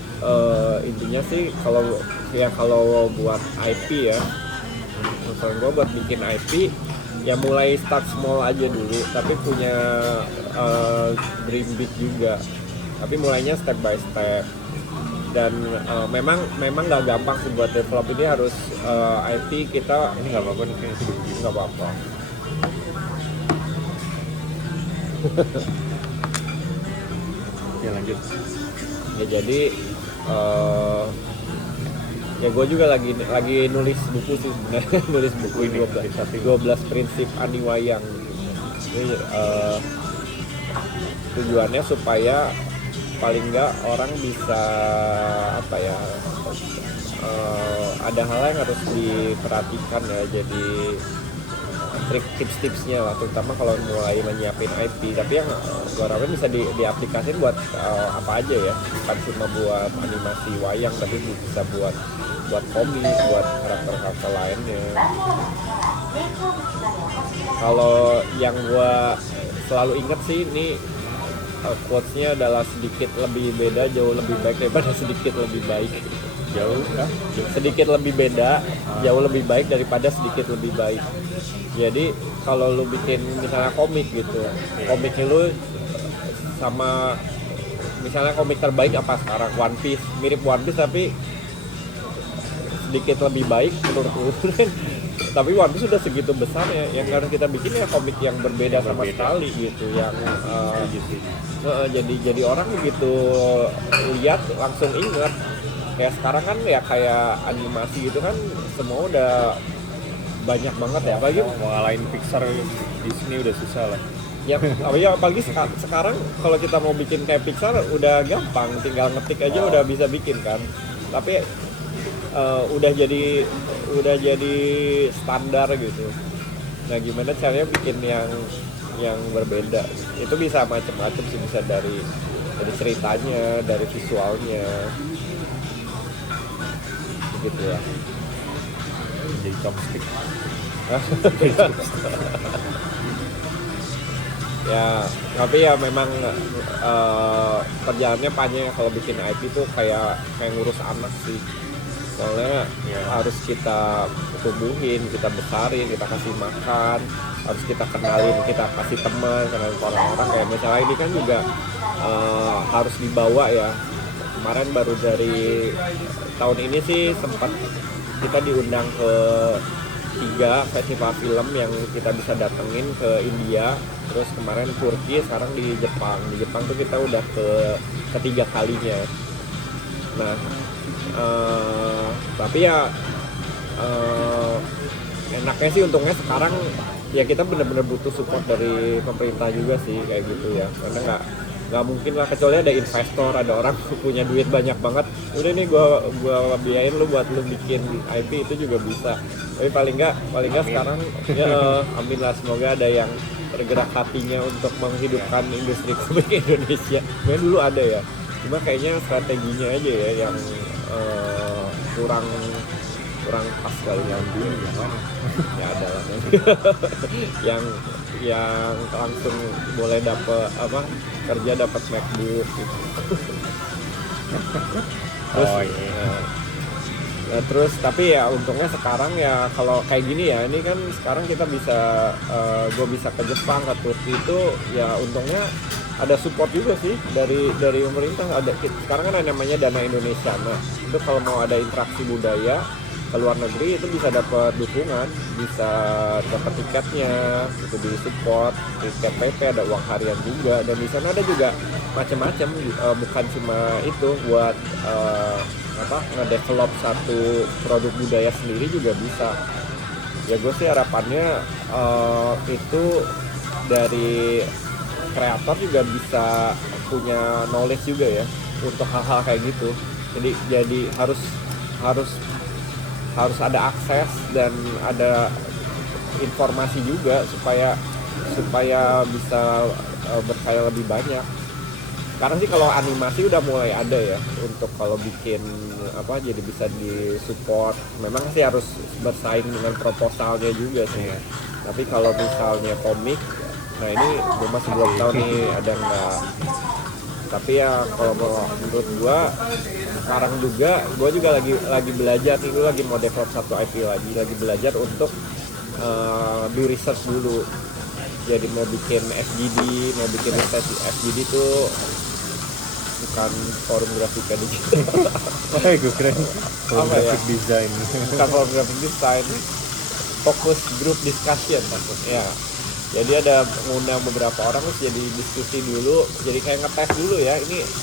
intinya sih kalau buat IP ya, misalnya gue buat bikin IP ya mulai start small aja dulu, tapi punya dream big juga, tapi mulainya step by step. Dan memang nggak gampang sih buat develop ini, harus IP kita ini nggak apa-apa nih, nggak apa-apa. Ya lanjut. Ya jadi ya gue juga lagi nulis buku sih sebenarnya. Nulis buku ini 12 prinsip Aniwayang. Ini tujuannya supaya paling nggak orang bisa ada hal yang harus diperhatikan ya. Jadi tips-tipsnya lah, terutama kalau mulai menyiapin IP. Tapi yang gue harapin bisa diaplikasikan buat apa aja ya, bukan cuma buat animasi wayang, tapi bisa buat komik, buat karakter-karakter lainnya. Kalau yang gue selalu inget sih ini quotes-nya adalah sedikit lebih beda jauh lebih baik daripada sedikit lebih baik. Sedikit lebih beda jauh lebih baik daripada sedikit lebih baik. Jadi kalau lu bikin misalnya komik gitu, komiknya lu sama misalnya komik terbaik apa sekarang One Piece, mirip One Piece tapi sedikit lebih baik menurut lu. Tapi One Piece sudah segitu besar ya, yang harus kita bikin ya komik yang berbeda sama sekali gitu, yang jadi orang begitu lihat langsung inget. Kayak sekarang kan ya kayak animasi gitu kan semua udah banyak banget ya, apalagi mau ngalahin Pixar, Disney udah susah lah ya. Apalagi sekarang kalau kita mau bikin kayak Pixar udah gampang, tinggal ngetik aja udah bisa bikin kan. Tapi udah jadi standar gitu. Nah gimana caranya bikin yang berbeda? Itu bisa macam-macam sih, bisa dari ceritanya, dari visualnya gitu ya. jadi chopstick. Ya tapi ya memang perjalanannya panjang kalau bikin IP tuh kayak ngurus anak sih. Soalnya harus kita tumbuhin, kita besarin, kita kasih makan, harus kita kenalin, kita kasih teman, kenalin ke orang-orang. Kayak misalnya ini kan juga harus dibawa ya. Kemarin baru dari tahun ini sih sempat kita diundang ke 3 festival film yang kita bisa datengin ke India, terus kemarin Turki, sekarang di Jepang. Di Jepang tuh kita udah ketiga kalinya. Nah tapi ya enaknya sih untungnya sekarang ya kita benar-benar butuh support dari pemerintah juga sih kayak gitu ya, karena nggak mungkin lah, kecuali ada investor, ada orang punya duit banyak banget, udah nih gua biayain lu buat lu bikin IP, itu juga bisa. Tapi paling nggak sekarang ya amin lah, semoga ada yang tergerak hatinya untuk menghidupkan industri komik Indonesia. Memang dulu ada ya, cuma kayaknya strateginya aja ya yang kurang pas kali yang dulu ya adalah yang langsung boleh dapat kerja dapat MacBook gitu. Terus terus tapi ya untungnya sekarang ya kalau kayak gini ya, ini kan sekarang kita bisa gue bisa ke Jepang, ke Turki, itu ya untungnya ada support juga sih dari pemerintah. Ada sekarang kan ada namanya Dana Indonesia. Nah itu kalau mau ada interaksi budaya ke luar negeri itu bisa dapat dukungan, bisa dapat tiketnya, itu di support, tiket PP, ada uang harian juga, dan di sana ada juga macam-macam, bukan cuma itu buat ngedevelop satu produk budaya sendiri juga bisa. Ya gue sih harapannya itu dari kreator juga bisa punya knowledge juga ya untuk hal-hal kayak gitu. Jadi harus ada akses dan ada informasi juga supaya bisa berkarya lebih banyak. Sekarang sih kalau animasi udah mulai ada ya untuk kalau bikin jadi bisa disupport. Memang sih harus bersaing dengan proposalnya juga sih ya. Tapi kalau misalnya komik, nah ini gue masih belum tahu nih ada nggak. Tapi ya kalau menurut gue sekarang juga gue juga lagi belajar, itu lagi mau develop satu IP lagi belajar untuk do research dulu. Jadi mau bikin FGD, mau bikin FGD tuh bukan forum grafika digital. Gue keren forum graphic design. Bukan forum graphic design, fokus group discussion maksudnya. Jadi ada mengundang beberapa orang terus jadi diskusi dulu, jadi kayak ngetes dulu ya,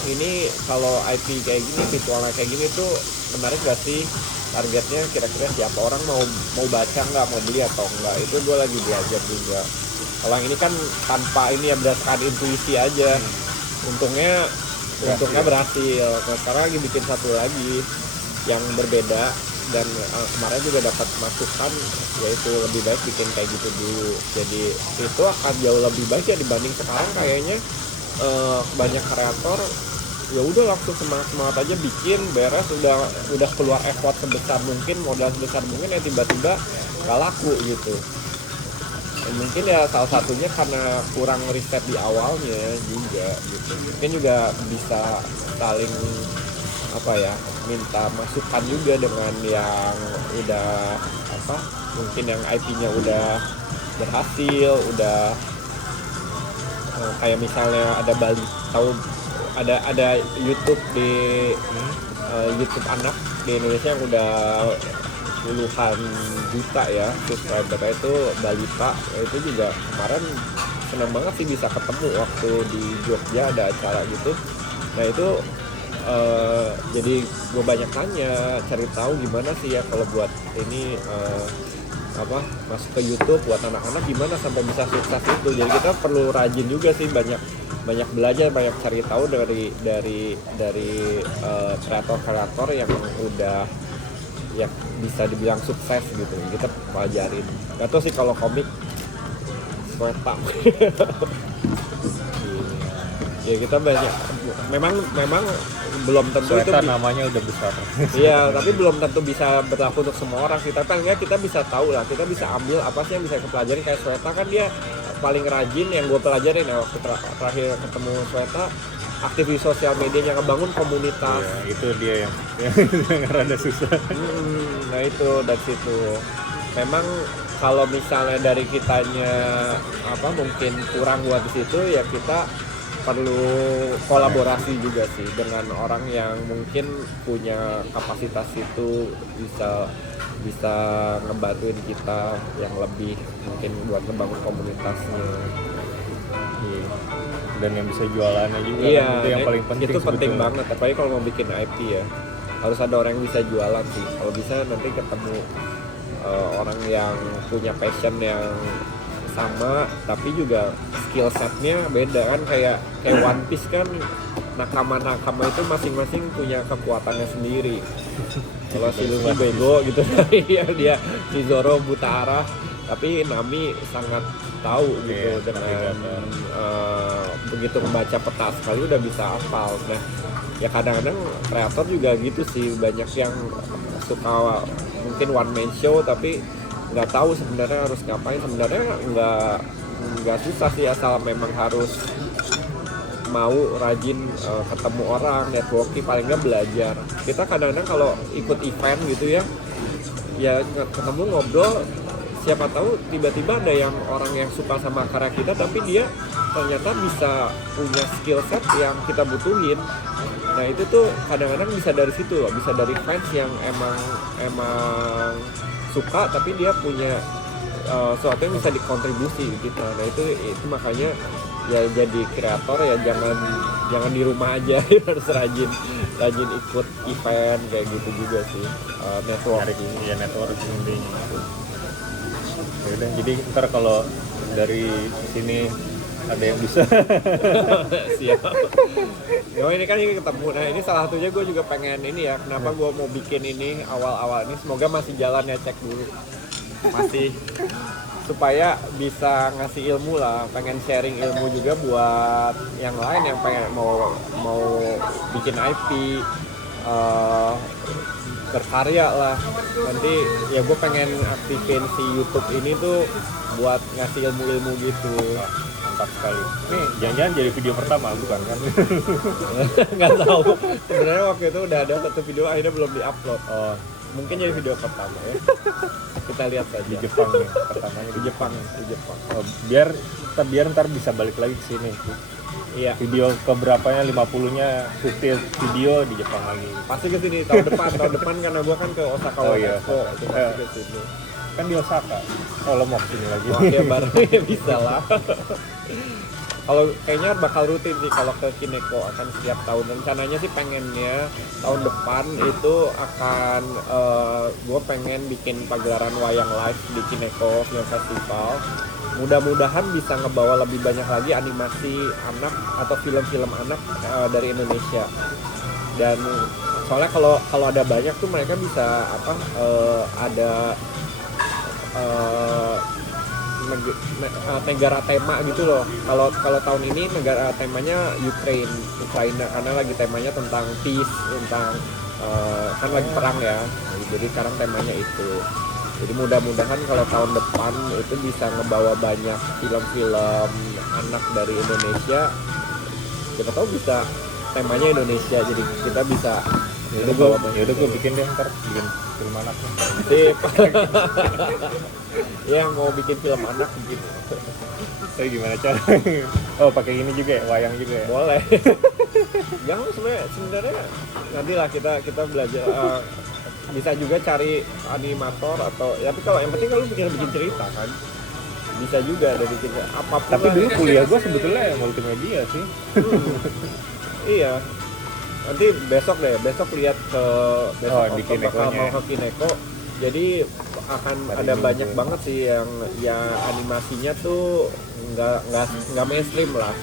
ini kalau IP kayak gini, visualnya kayak gini tuh menarik gak sih, targetnya kira-kira siapa, orang mau baca nggak, mau beli atau enggak. Itu gue lagi belajar juga. Kalau ini kan tanpa ini ya, berdasarkan intuisi aja. Untungnya berhasil. Nah, sekarang lagi bikin satu lagi yang berbeda, kemarin juga dapat masukan yaitu lebih baik bikin kayak gitu dulu. Jadi itu akan jauh lebih baik ya dibanding sekarang kayaknya banyak kreator ya udah langsung semangat aja bikin beres, udah keluar effort sebesar mungkin, modal sebesar mungkin, ya tiba-tiba nggak laku gitu. Mungkin ya salah satunya karena kurang riset di awalnya juga gitu. Mungkin juga bisa saling minta masukan juga dengan yang udah mungkin yang IP-nya udah berhasil, udah kayak misalnya ada Bali, tahu ada YouTube di YouTube anak di Indonesia yang udah puluhan juta ya subscriber, itu Balita. Itu juga kemarin senang banget sih bisa ketemu waktu di Jogja ada acara gitu. Nah itu jadi gue banyak tanya, cari tahu gimana sih ya kalau buat ini masuk ke YouTube buat anak-anak gimana sampai bisa sukses itu. Jadi kita perlu rajin juga sih, banyak belajar, banyak cari tahu dari kreator yang udah yang bisa dibilang sukses gitu, kita pelajarin. Gak tau sih kalau komik Sweta ya kita banyak, memang belum tentu Sweta itu namanya udah besar. iya, tapi belum tentu bisa berlaku untuk semua orang sih. Tapi enggak, kita bisa tahu lah, kita bisa ambil apa sih yang bisa kita pelajari. Kayak Sweta kan dia paling rajin yang gue pelajarin ya, waktu terakhir ketemu Sweta, aktif di sosial medianya, ngebangun komunitas. Iya, itu dia yang rada susah. Nah itu dari situ. Memang kalau misalnya dari kitanya mungkin kurang buat di situ, ya kita perlu kolaborasi juga sih dengan orang yang mungkin punya kapasitas itu, bisa ngebantuin kita yang lebih mungkin buat ngebangun komunitasnya. Dan yang bisa jualannya juga, Iya, kan, itu yang paling penting. Itu penting banget, apalagi kalau mau bikin IP ya, harus ada orang yang bisa jualan sih. Kalau bisa nanti ketemu orang yang punya passion yang sama, tapi juga skill setnya beda kan, kayak One Piece kan, nakama itu masing-masing punya kekuatannya sendiri. Kalau si Luffy bego gitu, dia si Zoro buta arah, tapi Nami sangat tahu gitu, dengan begitu membaca peta sekali udah bisa hafal. Nah ya kadang-kadang kreator juga gitu sih, banyak yang suka mungkin one man show tapi nggak tahu sebenarnya harus ngapain. Sebenarnya nggak susah sih, asal memang harus mau rajin ketemu orang, networking, paling nggak belajar. Kita kadang-kadang kalau ikut event gitu ya ketemu ngobrol, siapa tahu tiba-tiba ada yang orang yang suka sama karya kita, tapi dia ternyata bisa punya skill set yang kita butuhin. Nah itu tuh kadang-kadang bisa dari situ loh, bisa dari fans yang emang suka tapi dia punya sesuatu yang bisa dikontribusi gitu. Nah itu makanya ya jadi kreator ya jangan di rumah aja, harus rajin ikut event kayak gitu juga sih, networking. Ya networking intinya. Yaudah, jadi ntar kalau dari sini ada yang bisa siap. Ini kan ini ketemu. Nah ini salah satunya gue juga pengen ini ya, kenapa gue mau bikin ini awal-awal ini, semoga masih jalan ya, cek dulu masih, supaya bisa ngasih ilmu lah, pengen sharing ilmu juga buat yang lain yang pengen mau bikin IP, berkarya lah. Nanti ya gue pengen aktifin si YouTube ini tuh buat ngasih ilmu-ilmu gitu. mantap sekali. Ini jangan-jangan jadi video pertama bukan kan? Nggak tahu. Sebenarnya waktu itu udah ada satu video, akhirnya belum diupload. Mungkin jadi video pertama ya. Kita lihat saja. Di Jepang nih, pertamanya di Jepang. Biar ntar bisa balik lagi ke sini. Iya. Video keberapanya 50-nya shooting video di Jepang lagi. Pasti ke sini tahun depan karena gua kan ke Osaka Expo. Itu pasti ke sini. Kan di Osaka. Kalau mau ke sini lagi. Wah, ya bareng ya bisa lah. Kalau kayaknya bakal rutin sih kalau ke Kineko, akan setiap tahun. Rencananya sih pengennya tahun depan itu akan gue pengen bikin pagelaran wayang live di Kineko Film Festival. Mudah-mudahan bisa ngebawa lebih banyak lagi animasi anak atau film-film anak dari Indonesia. Dan soalnya kalau ada banyak tuh mereka bisa ada negara tema gitu loh. Kalau tahun ini negara temanya Ukraina karena lagi temanya tentang peace, tentang kan lagi perang ya. Jadi sekarang temanya itu. Jadi mudah-mudahan kalau tahun depan itu bisa ngebawa banyak film-film anak dari Indonesia. Siapa tahu bisa temanya Indonesia, jadi kita bisa Yaudah gue bikin deh ntar bikin film anak. sip. Ya mau bikin film anak bikin. Tapi gimana caranya? Oh pakai ini juga ya, wayang juga ya? Boleh. Jangan sebenarnya nanti lah kita belajar. Bisa juga cari animator atau ya, tapi kalau yang penting kalau bikin cerita kan bisa juga dari cerita apapun. Tapi dulu kuliah gue sebetulnya multimedia sih. Iya. Nanti besok lihat ke di Kinekonya. Mau ke Kineko. Jadi akan ada banyak banget sih yang ya animasinya tuh nggak mainstream lah.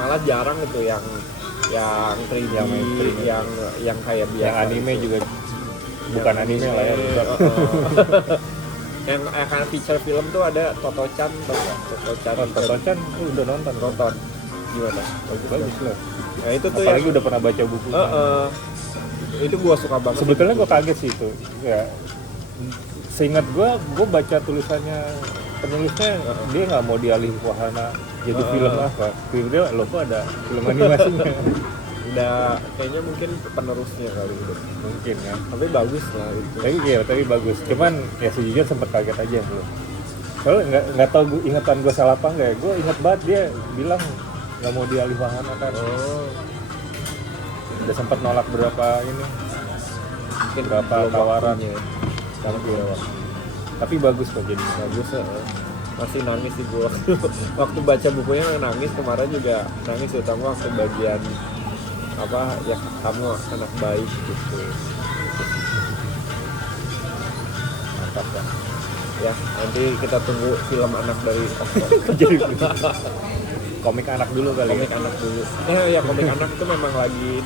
Malah jarang itu yang 3D, yang kayak biasa. Yang anime gitu. Juga bukan anime lah ya. Yang akan feature film tuh ada Toto-chan, Toto-chan udah nonton. Gimana? Bagus lah. Nah itu tuh apalagi udah pernah baca buku. Itu gua suka banget. Sebetulnya gua kaget sih itu. Ya, seingat gua baca tulisannya penulisnya dia nggak mau dialih wahana jadi film apa. Film lo kok ada film animasinya. Udah kayaknya mungkin penerusnya kali itu. Mungkin ya. Tapi bagus lah itu. Tapi bagus. Cuman ya sejujurnya sempat kaget aja belum. Soalnya nggak tahu ingatan gue salah apa nggak ya. Gue ingat banget dia bilang nggak mau dialih wahana kan. Udah sempat nolak berapa ini. Mungkin berapa tawaran ya. Tapi bagus kok jadi. Bagus ya. Masih nangis sih gue waktu baca bukunya, nangis kemarin juga nangis, terutama waktu bagian apa ya, kamu anak baik gitu. Mantap ya. Ya nanti kita tunggu film anak dari Jadi komik anak dulu kali. Komik anak dulu. Ya komik anak itu memang lagi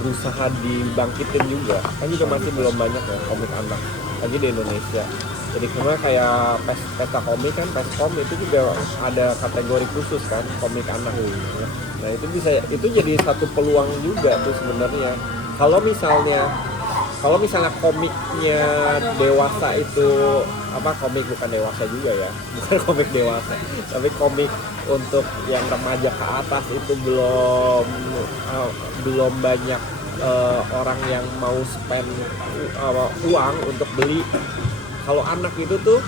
berusaha dibangkitin juga. Kan juga masih belum banyak ya komik anak lagi di Indonesia. Jadi karena kayak pesta komik kan, Peskom itu juga ada kategori khusus kan, komik anak. Nah itu jadi satu peluang juga tuh sebenarnya. Kalau misalnya komiknya dewasa itu komik bukan dewasa juga ya, bukan komik dewasa, tapi komik untuk yang remaja ke atas itu belum banyak orang yang mau spend uang untuk beli. Kalau anak itu tuh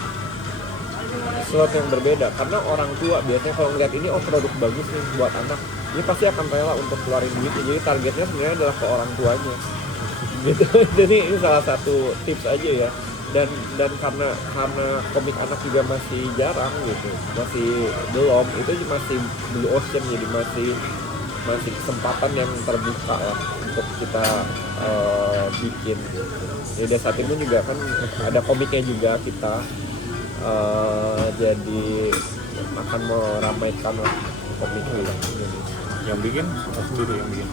sesuatu yang berbeda, karena orang tua biasanya kalau ngeliat ini produk bagus nih buat anak, ini pasti akan rela untuk keluarin duit. Jadi targetnya sebenarnya adalah ke orang tuanya gitu. Jadi ini salah satu tips aja ya. Dan karena komik anak juga masih jarang gitu, masih belum, itu masih blue ocean, jadi masih kesempatan yang terbuka lah untuk kita bikin. Jadi saat ini juga kan ada komiknya juga, kita jadi akan meramaikan lah komiknya yang bikin sendiri yang bikin.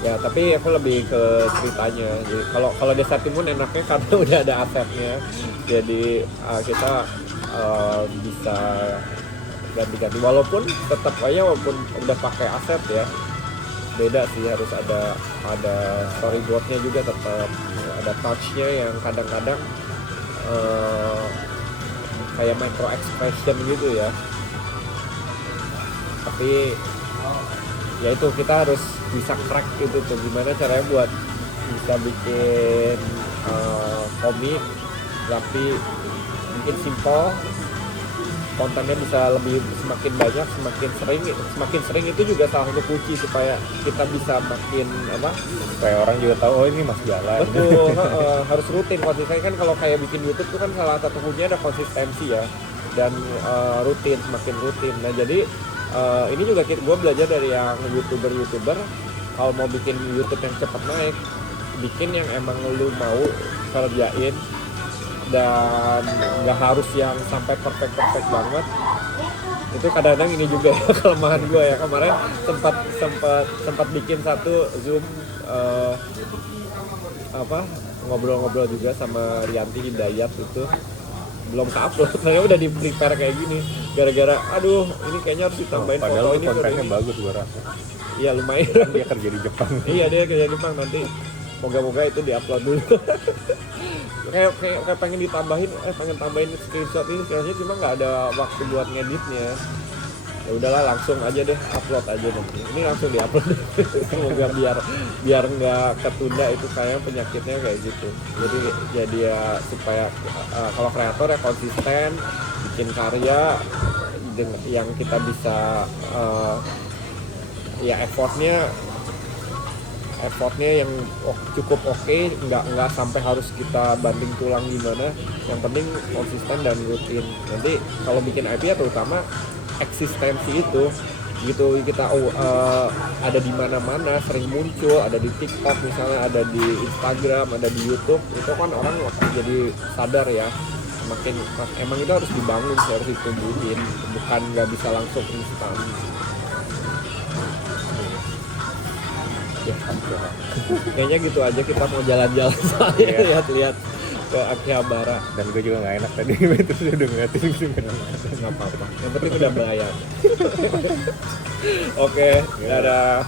Ya tapi aku lebih ke ceritanya. Jadi kalau Desa Timun enaknya karena udah ada asetnya, jadi kita bisa ganti-ganti, walaupun tetap aja walaupun udah pakai aset ya, beda sih, harus ada storyboardnya juga, tetap ada touchnya yang kadang-kadang kayak micro expression gitu ya. Tapi ya itu kita harus bisa crack itu tuh, gimana caranya buat bisa bikin komik tapi bikin simple, kontennya bisa semakin banyak, semakin sering itu juga salah satu kunci supaya kita bisa makin supaya orang juga tahu oh ini masih jalan. Betul. Harus rutin, konsisten kan. Kalau kayak bikin YouTube itu kan salah satu kuncinya ada konsistensi ya, dan semakin rutin. Nah jadi ini juga gue belajar dari yang youtuber kalau mau bikin YouTube yang cepat naik, bikin yang emang lu mau kerjain, dan nggak harus yang sampai perfect banget. Itu kadang-kadang ini juga ya, kelemahan gue ya. Kemarin sempat bikin satu Zoom ngobrol-ngobrol juga sama Rianti Hidayat itu, belum ke-upload. Ternyata udah di-prepare kayak gini. Gara-gara aduh, ini kayaknya harus ditambahin foto padahal ini. kontennya bagus gua rasa. Iya, lumayan. Kan dia kerja di Jepang. Iya, dia kerja di Jepang, nanti moga-moga itu di-upload dulu. kayak pengen tambahin screenshot ini cuma nggak ada waktu buat ngeditnya. Ya udahlah, langsung aja deh, upload aja nanti. Ini langsung di-upload. Semoga biar nggak ketunda, itu kayak penyakitnya kayak gitu. Jadi ya supaya kalau kreator ya konsisten bikin karya yang kita bisa ya effortnya yang cukup oke, nggak sampai harus kita banting tulang gimana. Yang penting konsisten dan rutin. Nanti kalau bikin IP ya terutama eksistensi itu gitu, kita ada di mana-mana, sering muncul, ada di TikTok misalnya, ada di Instagram, ada di YouTube, itu kan orang jadi sadar ya. Emang itu harus dibangun, harus ditumbuhin, bukan nggak bisa langsung instan. Ya, kayaknya gitu aja, kita mau jalan-jalan soalnya lihat-lihat ke Akihabara. Dan gue juga nggak enak tadi terus udah ngeliatin gitu. Nggak apa-apa, yang penting udah bayar. Oke, dadah.